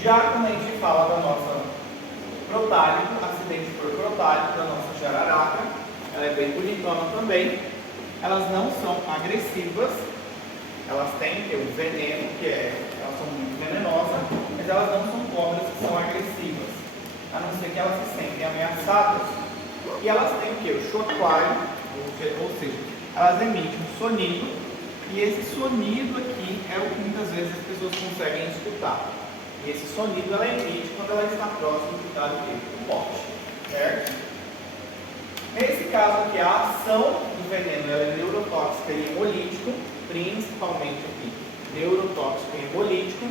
Já quando a gente fala da nossa protálico, acidente por protálico da nossa jararaca, ela é bem bonitona também. Elas não são agressivas, elas têm o veneno, elas são muito venenosas, mas elas não são cobras que são agressivas, a não ser que elas se sentem ameaçadas. E elas têm o que? O chocalho, ou seja, elas emitem um sonido, e esse sonido aqui é o que muitas vezes as pessoas conseguem escutar. E esse sonido ela emite quando ela está próxima do bote, certo? Nesse caso aqui, a ação do veneno ela é neurotóxica e hemolítico, principalmente aqui, neurotóxico e hemolítico.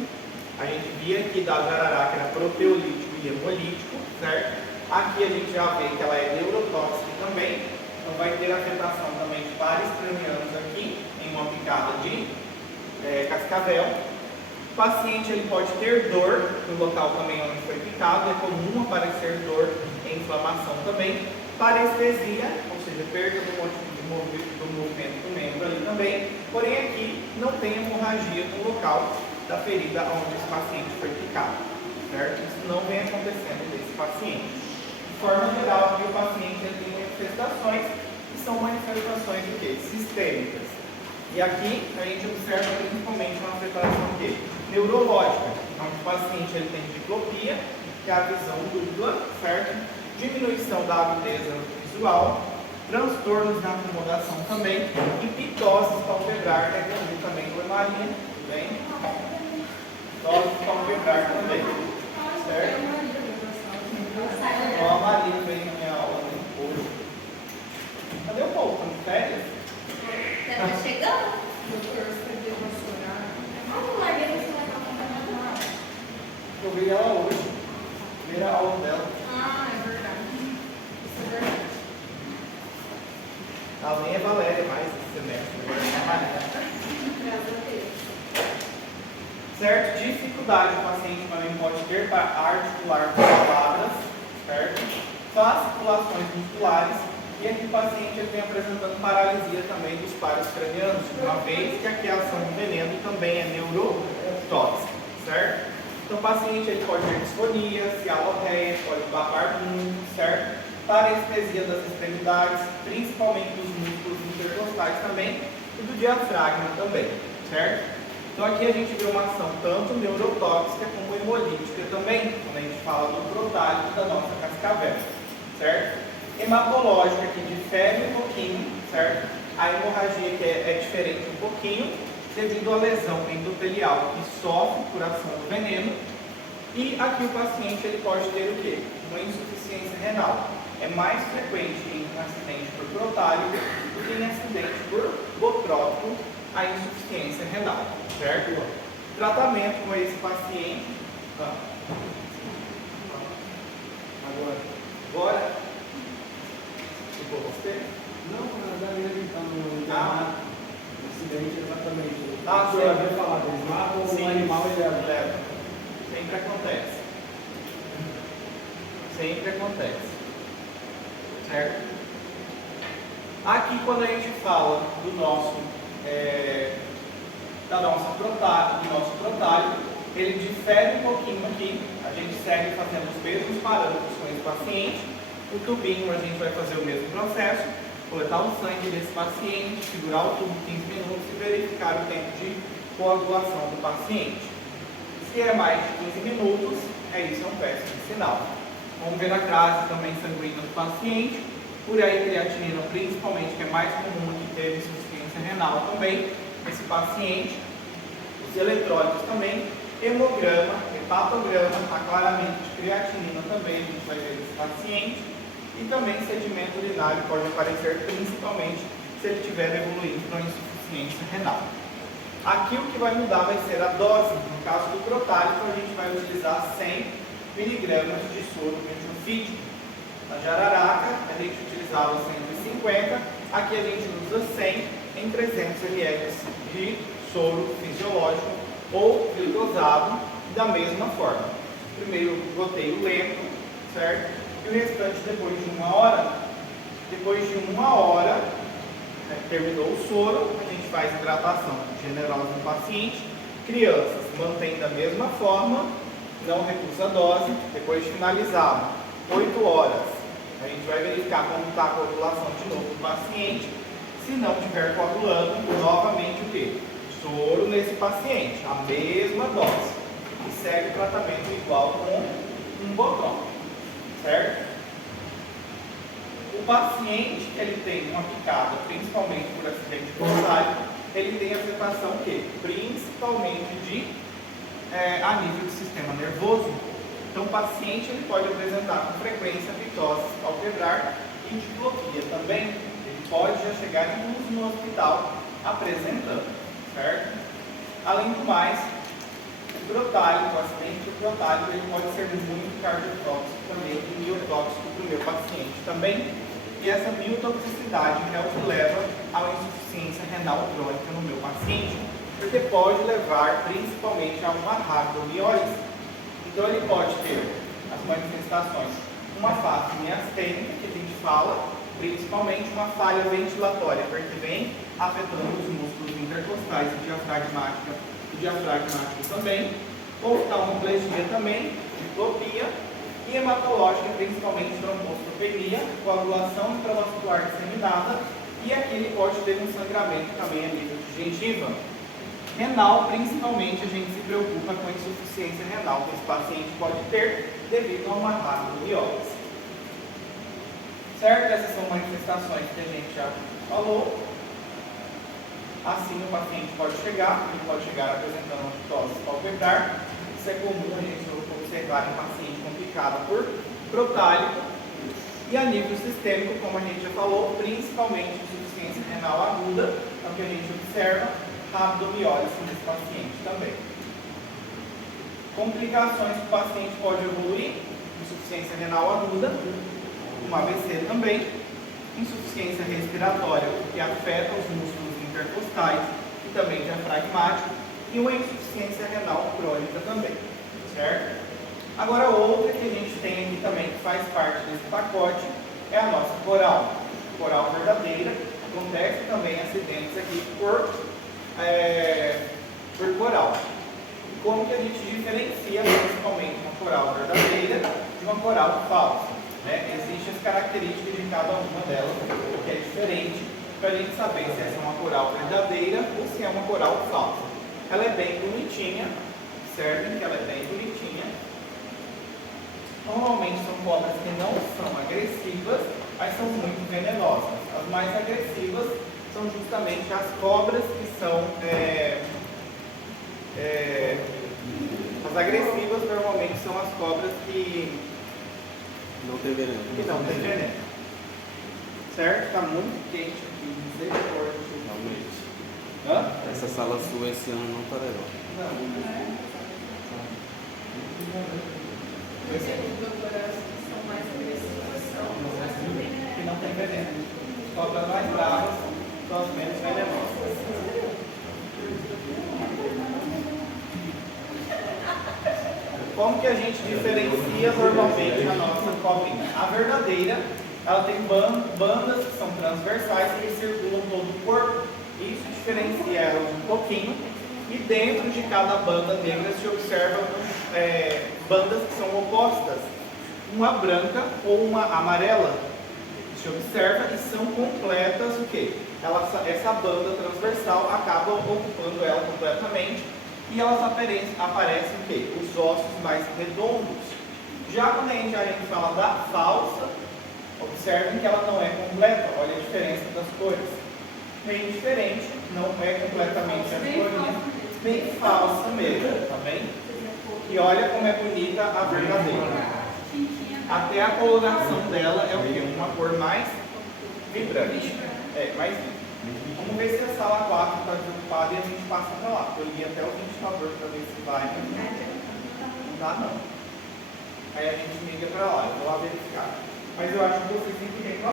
A gente via aqui da jararaca era proteolítico e hemolítico, certo? Aqui a gente já vê que ela é neurotóxica também, então vai ter afetação também de pares cranianos aqui, em uma picada de cascavel. O paciente ele pode ter dor no local também onde foi picado, é comum aparecer dor e inflamação também. Parestesia, ou seja, perda do movimento do membro ali também, porém aqui não tem hemorragia no local da ferida onde esse paciente foi picado, certo? Isso não vem acontecendo desse paciente. De forma geral, aqui o paciente ele tem manifestações que são manifestações de quê? Sistêmicas. E aqui a gente observa principalmente uma afetação de neurológica, onde o paciente ele tem diplopia, que é a visão dupla, certo? Diminuição da agudeza visual, transtornos na acomodação também e pitoses palpebrar, que é também glomaria, tudo bem? Pitoses palpebrar também, certo? Ó, a Maria veio na minha aula hoje. Cadê o povo? Estão de férias? Tá chegando? Doutor, você pediu pra chorar? Como Maria você vai estar acompanhando ela? Eu vi ela hoje. Primeira aula dela. Ah, é verdade. Isso é verdade. Ela nem é Valéria mais esse semestre, agora é a Maria. Graças a Deus. Certo? Dificuldade o paciente também pode ter para articular palavras, certo? Fasciculações musculares. E aqui o paciente ele vem apresentando paralisia também dos pares cranianos, uma vez que aqui a ação do veneno também é neurotóxica, certo? Então o paciente ele pode ter disfonia, cialorreia, pode babar muito, certo? Parestesia das extremidades, principalmente dos músculos intercostais também, e do diafragma também, certo? Então aqui a gente vê uma ação tanto neurotóxica como hemolítica também, quando a gente fala do protálico da nossa cascavel, certo? Hematológica que difere um pouquinho, certo? A hemorragia que é diferente um pouquinho, devido à lesão endotelial que sofre por ação do veneno. E aqui o paciente ele pode ter o quê? Uma insuficiência renal. É mais frequente em um acidente por protálico do que em acidente por botrópico a insuficiência renal, certo? Tratamento com esse paciente. Agora. Ficou você? Não, mas a minha então no acidente exatamente. Ah, o senhor havia falado, eles matam sim, um animal e leva. Sempre acontece. Sempre acontece. Certo? Aqui quando a gente fala do nosso do nosso protálico, ele difere um pouquinho aqui. A gente segue fazendo os mesmos parâmetros com esse paciente. O tubinho a gente vai fazer o mesmo processo, coletar o sangue desse paciente, segurar o tubo 15 minutos e verificar o tempo de coagulação do paciente. Se é mais de 15 minutos, isso é um péssimo sinal. Vamos ver a crase também sanguínea do paciente, ureia-creatinina principalmente, que é mais comum que teve insuficiência renal também, esse paciente. Os eletrólitos também, hemograma, hepatograma, aclaramento de creatinina também, a gente vai ver esse paciente. E também sedimento urinário pode aparecer principalmente se ele estiver evoluindo para insuficiência renal. Aqui o que vai mudar vai ser a dose. No caso do protálico, a gente vai utilizar 100 mg de soro metilfídico. Na jararaca, a gente utilizava 150, aqui a gente usa 100 em 300 ml de soro fisiológico ou glicosado da mesma forma. Primeiro goteio lento, certo? E o restante depois de 1 hora. Depois de 1 hora, terminou o soro, a gente faz hidratação generosa no paciente. Crianças mantém da mesma forma, não recusa a dose. Depois de finalizar 8 horas, a gente vai verificar como está a coagulação de novo do paciente. Se não estiver coagulando, novamente o quê? Soro nesse paciente, a mesma dose. E segue o tratamento igual com um botão, certo? O paciente que ele tem uma picada, principalmente por acidente coronário, ele tem afetação o quê? Principalmente a nível do sistema nervoso. Então o paciente ele pode apresentar com frequência mitose palpebral e diplopia também. Ele pode já chegar incluso no hospital apresentando, certo? Além do mais, o crotálico, o acidente crotálico, ele pode ser muito cardiotóxico também e miotóxico para o meu paciente também. E essa miotoxicidade é o que leva a uma insuficiência renal crônica no meu paciente, porque pode levar principalmente a uma rabdomiólise. Então ele pode ter as manifestações, uma fase miastênica, que a gente fala, principalmente uma falha ventilatória, porque vem afetando os músculos intercostais e diafragmático também, oftalmoplegia também, diplopia, e hematológica, principalmente trombocitopenia, coagulação intravascular disseminada, e aqui ele pode ter um sangramento também a nível de gengiva. Renal, principalmente, a gente se preocupa com a insuficiência renal que esse paciente pode ter devido a uma rabdomiólise. Certo? Essas são manifestações que a gente já falou. Assim o paciente pode chegar apresentando uma mitose palpebral. Isso é comum a gente observar em paciente com picada por crotálico. E a nível sistêmico, como a gente já falou, principalmente insuficiência renal aguda, é o que a gente observa, rabdomiólise nesse paciente também. Complicações que o paciente pode evoluir: insuficiência renal aguda, um AVC também, insuficiência respiratória, que afeta os músculos intercostais e também diafragmático, e uma insuficiência renal crônica também, certo? Agora, outra que a gente tem aqui também, que faz parte desse pacote, é a nossa coral verdadeira. Acontece também acidentes aqui por coral. E como que a gente diferencia principalmente uma coral verdadeira de uma coral falsa? Existem as características de cada uma delas, que é diferente, para a gente saber se essa é uma coral verdadeira ou se é uma coral falsa. Ela é bem bonitinha, observem que ela é bem bonitinha. Normalmente são cobras que não são agressivas, mas são muito venenosas. As mais agressivas são justamente as cobras que são... as agressivas normalmente são as cobras que Não tem veneno. que não tem veneno. Certo? Está muito quente aqui, misericórdia. Realmente. Hã? Essa sala sua esse ano não tá legal. Doutora, as que são mais agressivas são as que têm veneno. Que não tem veneno. As cobras mais bravas são as menos venenosas. Como que a gente diferencia normalmente a nossa cobrinha? A verdadeira, ela tem bandas que são transversais que circulam todo o corpo. Isso diferencia ela um pouquinho. E dentro de cada banda negra se observam bandas que são opostas. Uma branca ou uma amarela. Se observa e são completas o quê? Essa banda transversal acaba ocupando ela completamente. E elas aparecem o quê? Os ossos mais redondos. Já quando a gente fala da falsa, observem que ela não é completa. Olha a diferença das cores. Bem diferente, não é completamente as cores, bem falsa mesmo, tá bem? E olha como é bonita a verdadeira. Até a coloração dela é o quê? Uma cor mais vibrante. Mais viva. Vamos ver se a sala 4 está desocupada e a gente passa para lá. Eu li até o ventilador para ver se vai. Não dá não. Aí a gente liga para lá, eu vou lá verificar. Mas eu acho que vocês têm que reclamar.